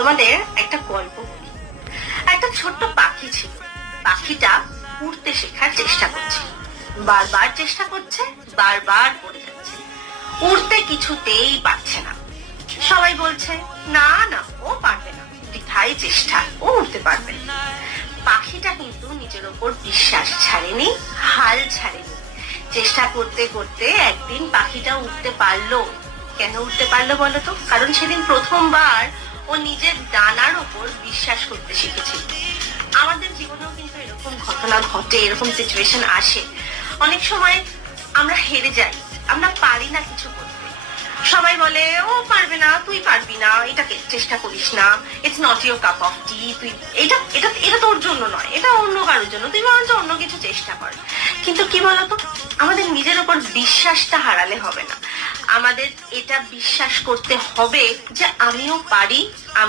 তোমাদের একটা গল্প বলি। একটা ছোট্ট পাখি ছিল। পাখিটা উড়তে শেখার চেষ্টা করছে, বারবার চেষ্টা করছে, বারবার পড়ে যাচ্ছে, উড়তে কিছুতেই পারছে না। সবাই বলছে না না, ও পারবে না, বৃথাই চেষ্টা, ও উড়তে পারবে না। পাখিটা কিন্তু নিজের ওপর বিশ্বাস ছাড়েনি, হাল ছাড়েনি। চেষ্টা করতে করতে একদিন পাখিটা উঠতে পারলো। কেন উঠতে পারলো বলো তো? কারণ সেদিন প্রথমবার ও নিজের ডানার ওপর বিশ্বাস করতে শিখেছিল। আমাদের জীবনেও কিন্তু এরকম ঘটনা ঘটে, এরকম সিচুয়েশন আসে। অনেক সময় আমরা হেরে যাই, আমরা পারি না কিছু করতে। সবাই বলে ও পারবে না, তুই পারবি না, এটাকে চেষ্টা করিস না, it's not your cup of tea, তুই এটা এটা এটা তোর জন্য নয়, এটা অন্য কারোর জন্য, তুই বরঞ্চ অন্য কিছু চেষ্টা কর। কিন্তু কি বলতো, আমাদের নিজের ওপর বিশ্বাসটা হারালে হবে না। আমাদের এটা বিশ্বাস করতে হবে যে আমিও পারি, আমি